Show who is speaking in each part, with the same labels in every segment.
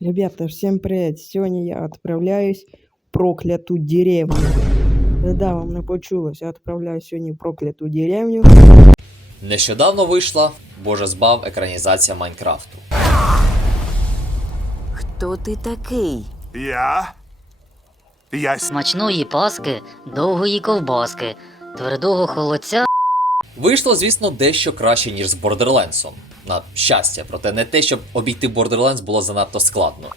Speaker 1: Ребята, всем привет! Сегодня я отправляюсь в проклятую деревню. Да-да, вам не почулось, я отправляюсь сегодня в проклятую деревню.
Speaker 2: Нещодавно вийшла, боже збав, екранізація Майнкрафту.
Speaker 3: Хто ти такий?
Speaker 4: Я? Я
Speaker 5: Смачної паски, довгої ковбаски, твердого холодця
Speaker 2: Вийшло, звісно, дещо краще, ніж з Borderlands. На щастя, проте не те, щоб обійти Borderlands було занадто складно.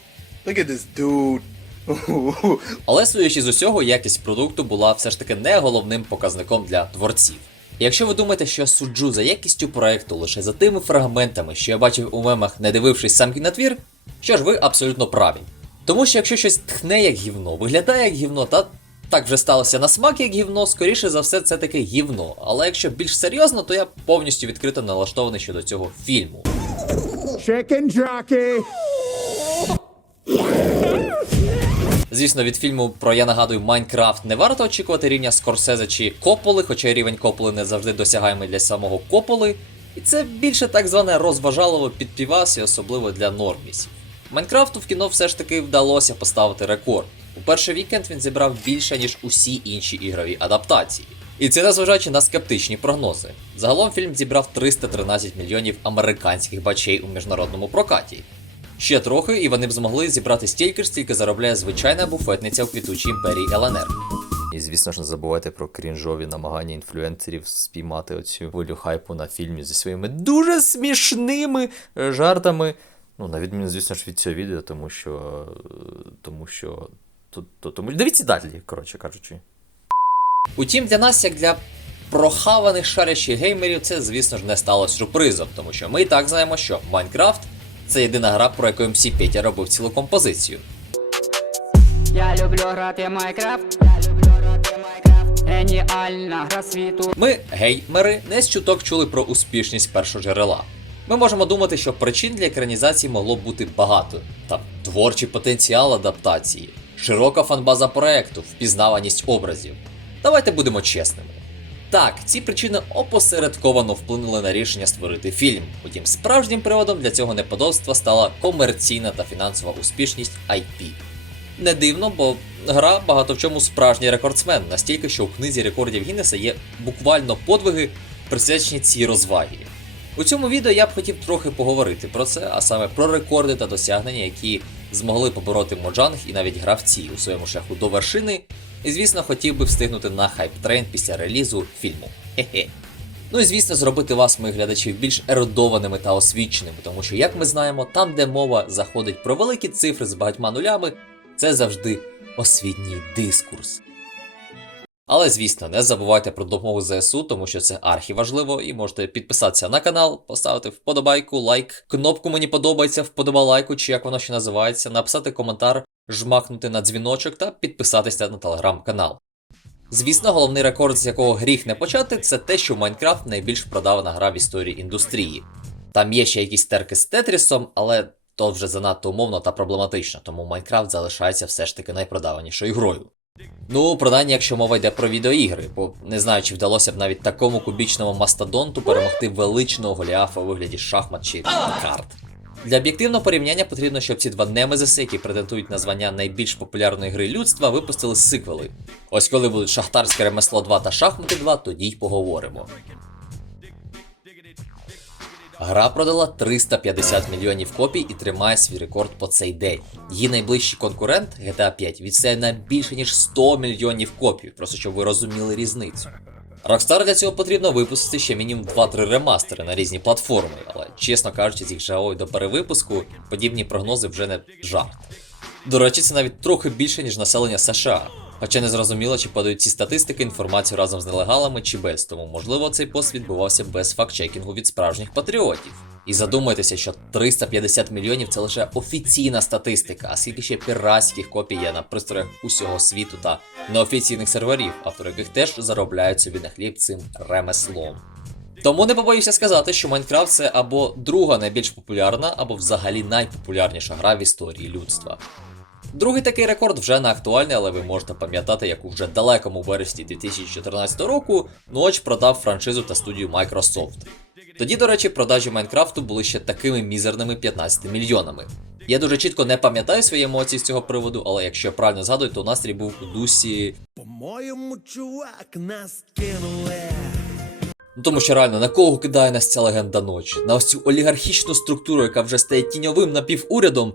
Speaker 4: Look at this dude.
Speaker 2: Але судячи з усього, якість продукту була все ж таки не головним показником для творців. І Якщо ви думаєте, що я суджу за якістю проекту лише за тими фрагментами, що я бачив у мемах, не дивившись сам кінотвір, що ж ви абсолютно праві. Тому що якщо щось тхне як гівно, виглядає як гівно, та так вже сталося на смак як гівно, скоріше за все, це таке гівно. Але якщо більш серйозно, то я повністю відкрито налаштований щодо цього фільму.
Speaker 4: Chicken jockey.
Speaker 2: Звісно, від фільму про я нагадую Майнкрафт не варто очікувати рівня Скорсезе чи Кополи, хоча рівень Кополи не завжди досягаємий для самого Кополи. І це більше так зване розважалово підпівас, і особливо для нормісів. Майнкрафту в кіно все ж таки вдалося поставити рекорд. У перший вікенд він зібрав більше, ніж усі інші ігрові адаптації. І це незважаючи на скептичні прогнози. Загалом фільм зібрав 313 мільйонів американських бачей у міжнародному прокаті. Ще трохи, і вони б змогли зібрати стільки ж, стільки заробляє звичайна буфетниця в квітучій імперії ЛНР. І звісно ж не забувайте про крінжові намагання інфлюенсерів спіймати оцю хвилю хайпу на фільмі зі своїми дуже смішними е, жартами. Ну, на відміну, звісно ж, від цього відео, тому що. е, Тому що. То- то- Тому... Дивіться далі, коротше кажучи. Утім, для нас, як для прохаваних шарящих геймерів, це, звісно ж, не стало сюрпризом, тому що ми і так знаємо, що Майнкрафт це єдина гра, про яку MC Петя робив цілу композицію.
Speaker 6: Я люблю грати Майнкрафт, я люблю грати Майнкрафт. Геніальна гра світу.
Speaker 2: Ми, геймери, не з чуток чули про успішність першоджерела. Ми можемо думати, що причин для екранізації могло бути багато: там творчий потенціал адаптації, широка фанбаза проекту, впізнаваність образів. Давайте будемо чесними. Так, ці причини опосередковано вплинули на рішення створити фільм. Утім, справжнім приводом для цього неподобства стала комерційна та фінансова успішність IP. Не дивно, бо гра багато в чому справжній рекордсмен, настільки, що у книзі рекордів Гіннеса є буквально подвиги, присвячені цій розвагі. У цьому відео я б хотів трохи поговорити про це, а саме про рекорди та досягнення, які змогли побороти Моджанг і навіть гравці у своєму шляху до вершини. І звісно, хотів би встигнути на хайп-трейн після релізу фільму. Хе-хе. Ну і звісно, зробити вас, моїх глядачів, більш ерудованими та освіченими, тому що, як ми знаємо, там, де мова заходить про великі цифри з багатьма нулями, це завжди освітній дискурс. Але звісно, не забувайте про допомогу ЗСУ, тому що це архіважливо, і можете підписатися на канал, поставити вподобайку, лайк, кнопку мені подобається, вподобалайку, чи як воно ще називається, написати коментар, жмакнути на дзвіночок та підписатися на телеграм-канал. Звісно, головний рекорд, з якого гріх не почати, це те, що Майнкрафт найбільш продавана гра в історії індустрії. Там є ще якісь терки з Тетрісом, але то вже занадто умовно та проблематично, тому Майнкрафт залишається все ж таки найпродаванішою грою. Ну, принаймні, якщо мова йде про відеоігри, бо не знаю, чи вдалося б навіть такому кубічному мастодонту перемогти величного Голіафа у вигляді шахмат чи карт. Для об'єктивного порівняння потрібно, щоб ці два немезиси, які претендують на звання найбільш популярної гри людства, випустили сиквели. Ось коли будуть Шахтарське ремесло 2 та Шахмати 2, тоді й поговоримо. Гра продала 350 мільйонів копій і тримає свій рекорд по цей день. Її найближчий конкурент GTA 5 відстає на більше ніж 100 мільйонів копій, просто щоб ви розуміли різницю. Rockstar для цього потрібно випустити ще мінімум 2-3 ремастери на різні платформи, але чесно кажучи, з їх жавою до перевипуску подібні прогнози вже не жарт. До речі, це навіть трохи більше, ніж населення США. Хоча не зрозуміло, чи подають ці статистики інформацію разом з нелегалами чи без, тому можливо цей пост відбувався без фактчекінгу від справжніх патріотів. І задумайтеся, що 350 мільйонів це лише офіційна статистика, а скільки ще піратських копій є на пристроях усього світу та неофіційних серверів, автори яких теж заробляють собі на хліб цим ремеслом. Тому не побоюся сказати, що Майнкрафт це або друга найбільш популярна, або взагалі найпопулярніша гра в історії людства. Другий такий рекорд вже не актуальний, але ви можете пам'ятати, як у вже далекому вересні 2014 року Ноч продав франшизу та студію Microsoft. Тоді, до речі, продажі Майнкрафту були ще такими мізерними 15 мільйонами. Я дуже чітко не пам'ятаю свої емоції з цього приводу, але якщо я правильно згадую, то настрій був у дусі.
Speaker 3: По-моєму, чувак, нас кинули.
Speaker 2: Ну тому що реально на кого кидає нас ця легенда ночі? На ось цю олігархічну структуру, яка вже стає тіньовим напівурядом.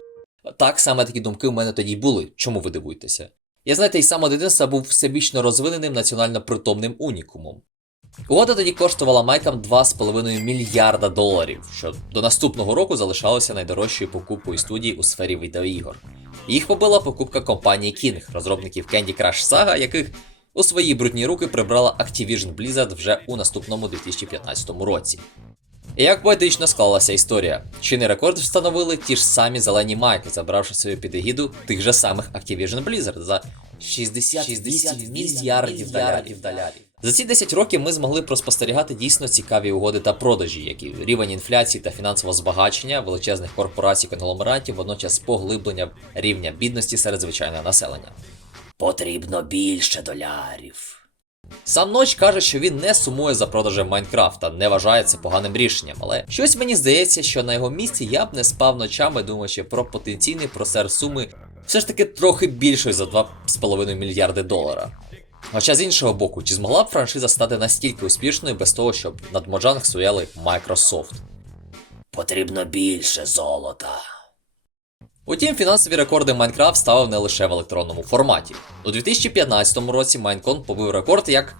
Speaker 2: Так саме такі думки у мене тоді були. Чому ви дивуєтеся? Я знаєте, і самого дитинства був всебічно розвиненим національно притомним унікумом. Угода тоді коштувала майкам 2,5 мільярда доларів, що до наступного року залишалося найдорожчою покупкою студії у сфері відеоігор. Їх побила покупка компанії King, розробників Candy Crush Saga, яких у свої брудні руки прибрала Activision Blizzard вже у наступному 2015 році. І як поетично склалася історія, чинний рекорд встановили ті ж самі зелені майки, забравши свою під егіду тих же самих Activision Blizzard за 60, 60 мільярдів доларів. За ці 10 років ми змогли проспостерігати дійсно цікаві угоди та продажі, які рівень інфляції та фінансового збагачення величезних корпорацій конгломератів, водночас поглиблення рівня бідності серед звичайного населення. Потрібно більше долярів. Сам Ноч каже, що він не сумує за продажем Майнкрафта, не вважає це поганим рішенням, але щось мені здається, що на його місці я б не спав ночами, думаючи про потенційний просер суми все ж таки трохи більшої за 2,5 мільярди долара. Хоча з іншого боку, чи змогла б франшиза стати настільки успішною без того, щоб над Моджанг стояли Microsoft? Потрібно більше золота. Утім, фінансові рекорди Майнкрафт ставив не лише в електронному форматі. У 2015 році Майнкон побив рекорд як.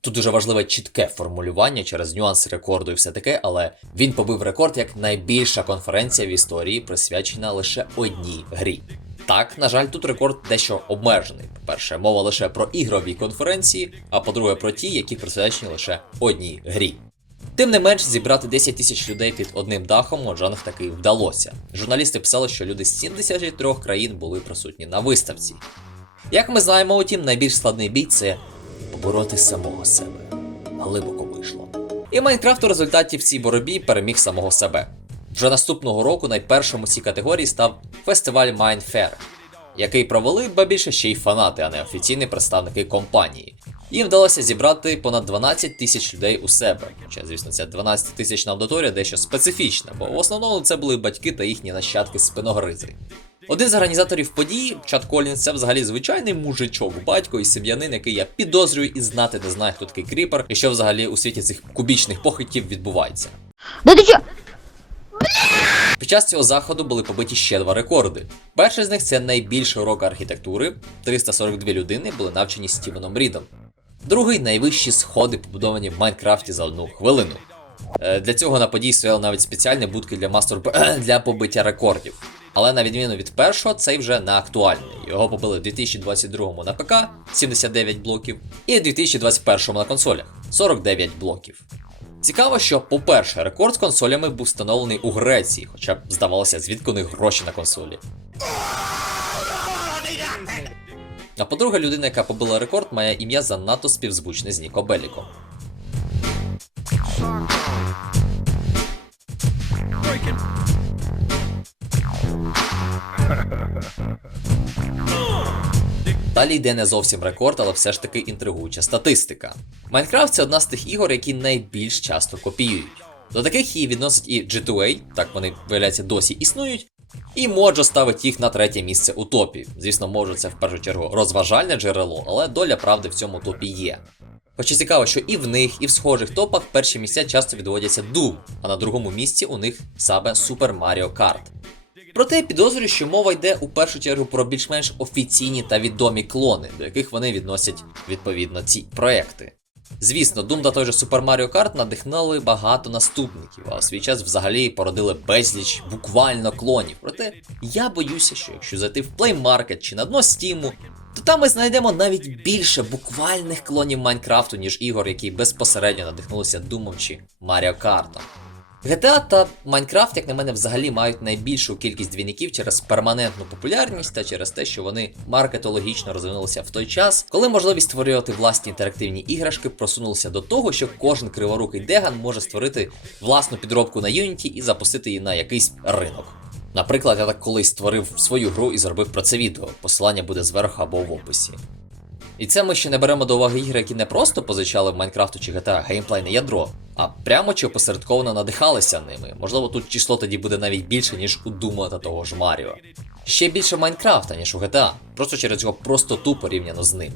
Speaker 2: Тут дуже важливе чітке формулювання через нюанси рекорду і все таке, але він побив рекорд як найбільша конференція в історії, присвячена лише одній грі. Так, на жаль, тут рекорд дещо обмежений. По-перше, мова лише про ігрові конференції, а по-друге, про ті, які присвячені лише одній грі. Тим не менш, зібрати 10 тисяч людей під одним дахом Моджанг таки вдалося. Журналісти писали, що люди з 73 країн були присутні на виставці. Як ми знаємо, утім, найбільш складний бій це побороти самого себе. Глибоко вийшло. І Майнкрафт у результаті в цій боротьбі переміг самого себе. Вже наступного року найпершим у цій категорії став фестиваль Mindfair, який провели, ба більше ще й фанати, а не офіційні представники компанії. Їм вдалося зібрати понад 12 тисяч людей у себе. Хоча, звісно, ця 12 тисячна аудиторія дещо специфічна, бо в основному це були батьки та їхні нащадки спиногризи. Один з організаторів події, Чат Колінс, це взагалі звичайний мужичок, батько і сім'янин, який я підозрюю і знати не знає, хто такий кріпер, і що взагалі у світі цих кубічних похитів відбувається.
Speaker 5: Да ти чо?
Speaker 2: Під час цього заходу були побиті ще два рекорди. Перший з них це найбільший урок архітектури. 342 людини були навчені Стівеном Рідом. Другий найвищі сходи, побудовані в Майнкрафті за одну хвилину. Е, Для цього на події стояли навіть спеціальні будки для мастер для побиття рекордів. Але на відміну від першого, цей вже не актуальний. Його побили в 2022 на ПК 79 блоків, і в 2021 на консолях 49 блоків. Цікаво, що, по-перше, рекорд з консолями був встановлений у Греції, хоча б здавалося, звідки у них гроші на консолі. А по-друге, людина, яка побила рекорд, має ім'я занадто співзвучне з Ніко Беліком. Далі йде не зовсім рекорд, але все ж таки інтригуюча статистика. Майнкрафт це одна з тих ігор, які найбільш часто копіюють. До таких її відносить і G2A, так вони, виявляється, досі існують. І Моджо ставить їх на третє місце у топі. Звісно, Моджо це в першу чергу розважальне джерело, але доля правди в цьому топі є. Хоча цікаво, що і в них, і в схожих топах перші місця часто відводяться Doom, а на другому місці у них саме Super Mario Kart. Проте я підозрюю, що мова йде у першу чергу про більш-менш офіційні та відомі клони, до яких вони відносять відповідно ці проекти. Звісно, Doom та той же Super Mario Kart надихнули багато наступників, а у свій час взагалі породили безліч буквально клонів. Проте я боюся, що якщо зайти в Play Market чи на дно Steam, то там ми знайдемо навіть більше буквальних клонів Майнкрафту, ніж ігор, які безпосередньо надихнулися Doom чи Mario Kart. GTA та Minecraft, як на мене, взагалі мають найбільшу кількість двійників через перманентну популярність та через те, що вони маркетологічно розвинулися в той час, коли можливість створювати власні інтерактивні іграшки просунулася до того, що кожен криворукий деган може створити власну підробку на Unity і запустити її на якийсь ринок. Наприклад, я так колись створив свою гру і зробив про це відео. Посилання буде зверху або в описі. І це ми ще не беремо до уваги ігри, які не просто позичали в Майнкрафту чи GTA геймплейне ядро, а прямо чи опосередковано надихалися ними. Можливо, тут число тоді буде навіть більше, ніж у Дума та того ж Маріо. Ще більше Майнкрафта, ніж у GTA, просто через його простоту порівняно з ним.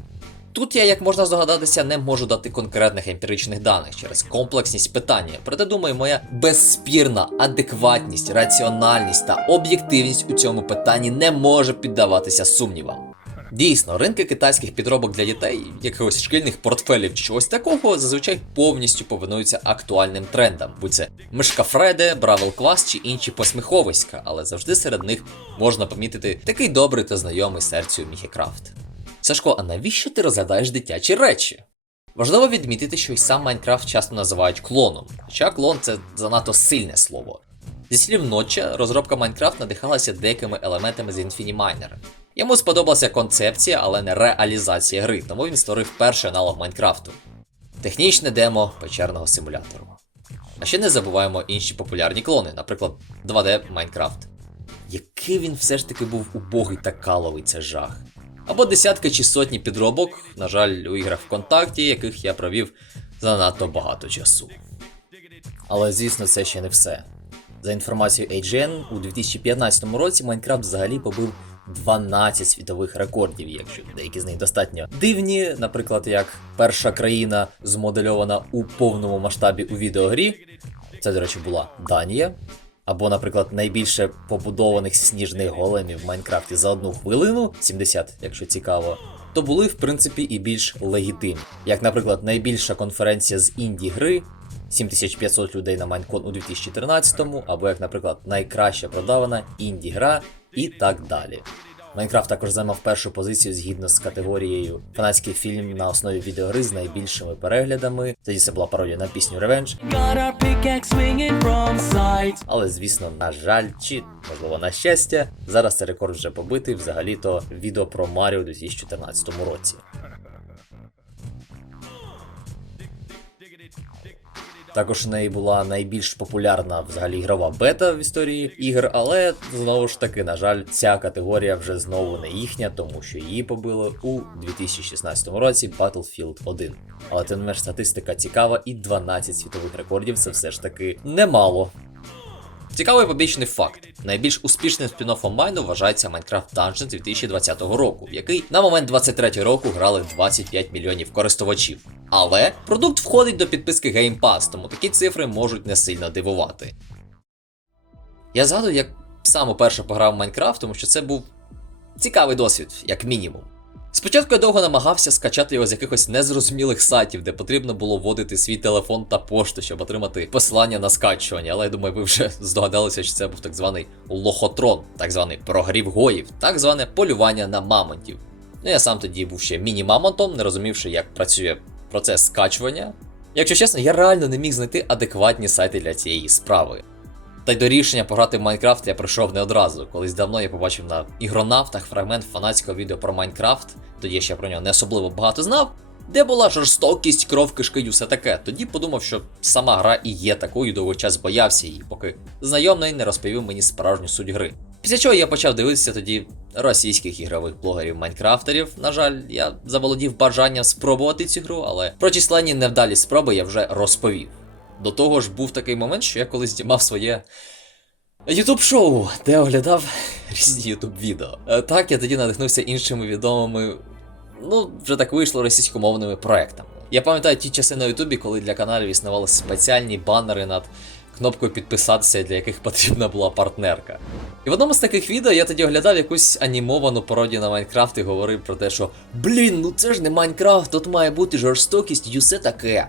Speaker 2: Тут я, як можна здогадатися, не можу дати конкретних емпіричних даних через комплексність питання, проте думаю, моя безспірна адекватність, раціональність та об'єктивність у цьому питанні не може піддаватися сумнівам. Дійсно, ринки китайських підробок для дітей, якихось шкільних портфелів чи чогось такого, зазвичай повністю повинуються актуальним трендам, будь це Мишка Фреде, Бравл Квас чи інші посміховиська, але завжди серед них можна помітити такий добрий та знайомий серцю Міхікрафт. Сашко, а навіщо ти розглядаєш дитячі речі? Важливо відмітити, що й сам Майнкрафт часто називають клоном, хоча клон це занадто сильне слово. Зі слів Нотча, розробка Майнкрафт надихалася деякими елементами з Infiniminer. Йому сподобалася концепція, але не реалізація гри, тому він створив перший аналог Майнкрафту. Технічне демо печерного симулятору. А ще не забуваємо інші популярні клони, наприклад, 2D Майнкрафт. Який він все ж таки був убогий та каловий, це жах. Або десятки чи сотні підробок, на жаль, у іграх ВКонтакті, яких я провів занадто багато часу. Але звісно, це ще не все. За інформацією IGN, у 2015 році Майнкрафт взагалі побив 12 світових рекордів, якщо деякі з них достатньо дивні, наприклад, як перша країна змодельована у повному масштабі у відеогрі. Це, до речі, була Данія. Або, наприклад, найбільше побудованих сніжних големів в Майнкрафті за одну хвилину, 70, якщо цікаво, то були, в принципі, і більш легітимні. Як, наприклад, найбільша конференція з інді гри 7500 людей на Майнкон у 2013-му, або як, наприклад, найкраща продавана інді гра і так далі. Майнкрафт також займав першу позицію згідно з категорією фанатський фільм на основі відеогри з найбільшими переглядами. Тоді це була пародія на пісню Revenge. Але звісно, на жаль, чи можливо на щастя, зараз цей рекорд вже побитий взагалі-то відео про Маріо у 2014 році. Також в неї була найбільш популярна взагалі ігрова бета в історії ігр, але знову ж таки, на жаль, ця категорія вже знову не їхня, тому що її побили у 2016 році Battlefield 1. Але тим не менш статистика цікава, і 12 світових рекордів це все ж таки немало. Цікавий побічний факт: найбільш успішним спін-оффом Майну вважається Minecraft Dungeons 2020 року, в який на момент 23 року грали 25 мільйонів користувачів. Але продукт входить до підписки Game Pass, тому такі цифри можуть не сильно дивувати. Я згадую, як сам уперше пограв в Майнкрафт, тому що це був цікавий досвід, як мінімум. Спочатку я довго намагався скачати його з якихось незрозумілих сайтів, де потрібно було вводити свій телефон та пошту, щоб отримати посилання на скачування. Але я думаю, ви вже здогадалися, що це був так званий лохотрон, так званий прогрів гоїв, так зване полювання на мамонтів. Ну я сам тоді був ще міні-мамонтом, не розумівши, як працює процес скачування. Якщо чесно, я реально не міг знайти адекватні сайти для цієї справи. Та й до рішення пограти в Майнкрафт я прийшов не одразу. Колись давно я побачив на ігронавтах фрагмент фанатського відео про Майнкрафт, тоді ще про нього не особливо багато знав, де була жорстокість, кров, кишки і все таке. Тоді подумав, що сама гра і є такою, довгий час боявся її, поки знайомий не розповів мені справжню суть гри. Після чого я почав дивитися тоді російських ігрових блогерів майнкрафтерів. На жаль, я заволодів бажанням спробувати цю гру, але про численні невдалі спроби я вже розповів. До того ж, був такий момент, що я колись знімав своє ютуб шоу, де оглядав різні ютуб відео. Е, Так, я тоді надихнувся іншими відомими, ну, вже так вийшло російськомовними проектами. Я пам'ятаю ті часи на Ютубі, коли для каналів існували спеціальні банери над кнопкою підписатися, для яких потрібна була партнерка. І в одному з таких відео я тоді оглядав якусь анімовану пародію на Майнкрафт і говорив про те, що блін, ну це ж не Майнкрафт, тут має бути жорстокість і усе таке.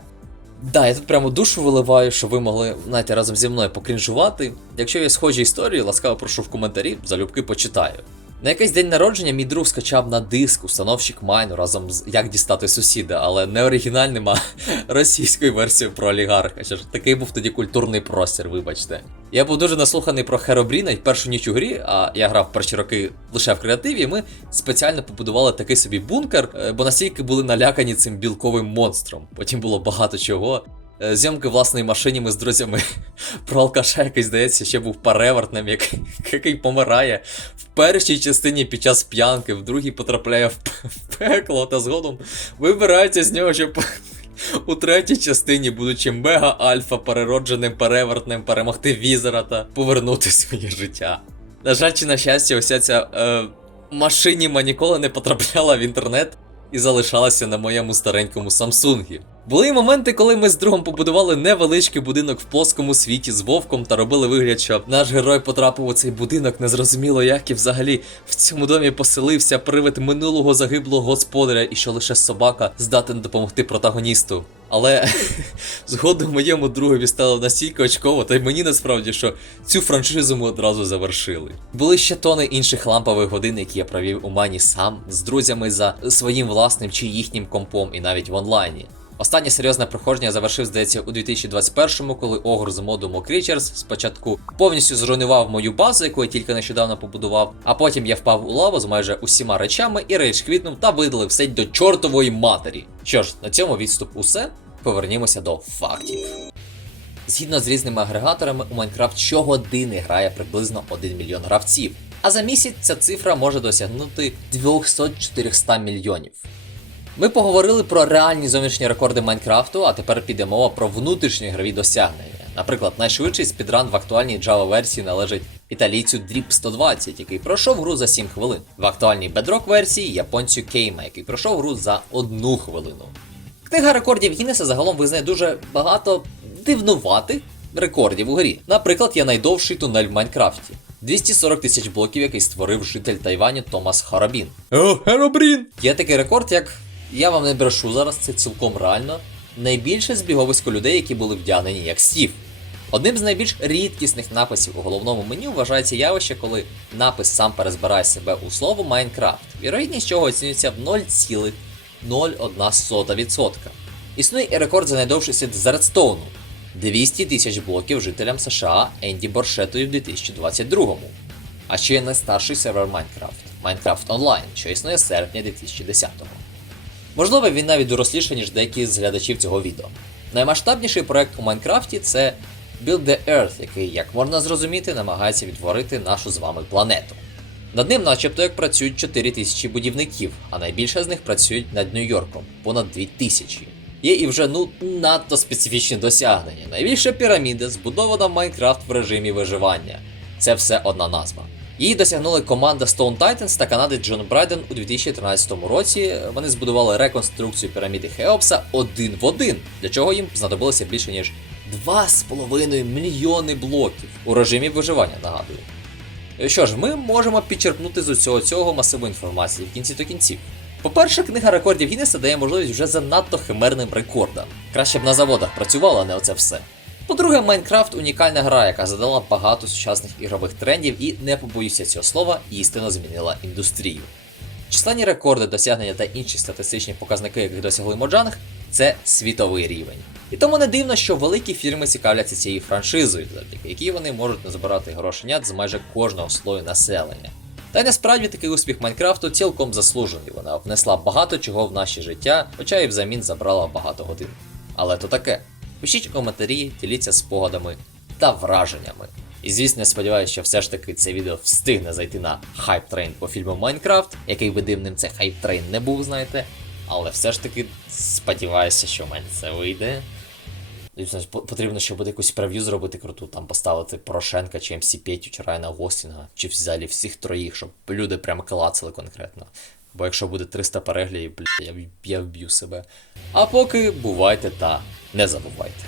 Speaker 2: Да, я тут прямо душу виливаю, щоб ви могли, знаєте, разом зі мною покрінжувати. Якщо є схожі історії, ласкаво прошу в коментарі, залюбки почитаю. На якийсь день народження мій друг скачав на диск установщик майну разом з як дістати сусіда, але не оригінальним, а російською версією про олігарха. Що ж такий був тоді культурний простір, вибачте. Я був дуже наслуханий про Херобріна першу ніч у грі, а я грав перші роки лише в креативі. Ми спеціально побудували такий собі бункер, е, бо настільки були налякані цим білковим монстром. Потім було багато чого. Е, Зйомки власної машині ми з друзями про алкаша, який, здається, ще був перевертним, який, який помирає в першій частині під час п'янки, в другій потрапляє в, в пекло та згодом вибирається з нього, щоб у третій частині, будучи мега альфа переродженим перевертним, перемогти візера та повернути своє життя. На жаль, чи на щастя, уся ця е, машиніма ніколи не потрапляла в інтернет і залишалася на моєму старенькому Самсунгі. Були й моменти, коли ми з другом побудували невеличкий будинок в плоскому світі з вовком та робили вигляд, що наш герой потрапив у цей будинок незрозуміло як і взагалі в цьому домі поселився привид минулого загиблого господаря, і що лише собака здатен допомогти протагоністу. Але згодом моєму другові стало настільки очково, та й мені насправді, що цю франшизу ми одразу завершили. Були ще тони інших лампових годин, які я провів у мані сам з друзями за своїм власним чи їхнім компом, і навіть в онлайні. Останнє серйозне проходження завершив, здається, у 2021-му, коли Огр з моду Mock Creatures спочатку повністю зруйнував мою базу, яку я тільки нещодавно побудував, а потім я впав у лаву з майже усіма речами і рейдж квітнув та видалив все до чортової матері. Що ж, на цьому відступ усе. Повернімося до фактів. Згідно з різними агрегаторами, у Майнкрафт щогодини грає приблизно 1 мільйон гравців, а за місяць ця цифра може досягнути 200-400 мільйонів. Ми поговорили про реальні зовнішні рекорди Майнкрафту, а тепер піде мова про внутрішні ігрові досягнення. Наприклад, найшвидший спідран в актуальній Java версії належить італійцю Drip 120, який пройшов гру за 7 хвилин. В актуальній Bedrock версії японцю Кейма, який пройшов гру за 1 хвилину. Книга рекордів Гіннеса загалом визнає дуже багато дивнуватих рекордів у грі. Наприклад, є найдовший тунель в Майнкрафті. 240 тисяч блоків, який створив житель Тайваню Томас Харабін. О, Харабрін! Є такий рекорд, як я вам не брешу зараз, це цілком реально. Найбільше збіговисько людей, які були вдягнені як Стів. Одним з найбільш рідкісних написів у головному меню вважається явище, коли напис сам перезбирає себе у слово Майнкрафт, вірогідність чого оцінюється в 0,01%. Існує і рекорд за найдовший світ з Редстоуну 200 тисяч блоків жителям США Енді Боршетою в 2022-му. А ще є найстарший сервер Майнкрафт Minecraft Online, що існує з серпня 2010-го. Можливо, він навіть доросліший, ніж деякі з глядачів цього відео. Наймасштабніший проект у Майнкрафті це Build the Earth, який, як можна зрозуміти, намагається відтворити нашу з вами планету. Над ним, начебто, як працюють 4 тисячі будівників, а найбільше з них працюють над Нью-Йорком понад 2 тисячі. Є і вже ну надто специфічні досягнення. Найбільша піраміда збудована в Майнкрафт в режимі виживання. Це все одна назва. Її досягнули команда Stone Titans та канадець Джон Брайден у 2013 році. Вони збудували реконструкцію піраміди Хеопса один в один, для чого їм знадобилося більше ніж 2,5 мільйони блоків у режимі виживання, нагадую. Що ж, ми можемо підчерпнути з усього цього масиву інформації в кінці до кінців. По-перше, книга рекордів Гіннеса дає можливість вже занадто химерним рекордам. Краще б на заводах працювала, а не оце все. По-друге, Майнкрафт унікальна гра, яка задала багато сучасних ігрових трендів і, не побоюся цього слова, істинно змінила індустрію. Численні рекорди, досягнення та інші статистичні показники, яких досягли Моджанг, це світовий рівень. І тому не дивно, що великі фірми цікавляться цією франшизою, завдяки якій вони можуть назбирати грошенят з майже кожного слою населення. Та й насправді такий успіх Майнкрафту цілком заслужений. Вона внесла багато чого в наше життя, хоча і взамін забрала багато годин. Але то таке. Пишіть коментарі, діліться спогадами та враженнями. І звісно, я сподіваюся, що все ж таки це відео встигне зайти на хайп трейн по фільму Майнкрафт, який би дивним це хайп трейн не був, знаєте. Але все ж таки сподіваюся, що в мене це вийде. Звісно, потрібно, ще буде якусь прев'ю зробити круту, там поставити Порошенка чи МС Петю, чи Райана Гостінга, чи взагалі всіх троїх, щоб люди прям клацали конкретно. Бо якщо буде 300 переглядів, бля, я вб'ю себе. А поки бувайте та не забувайте.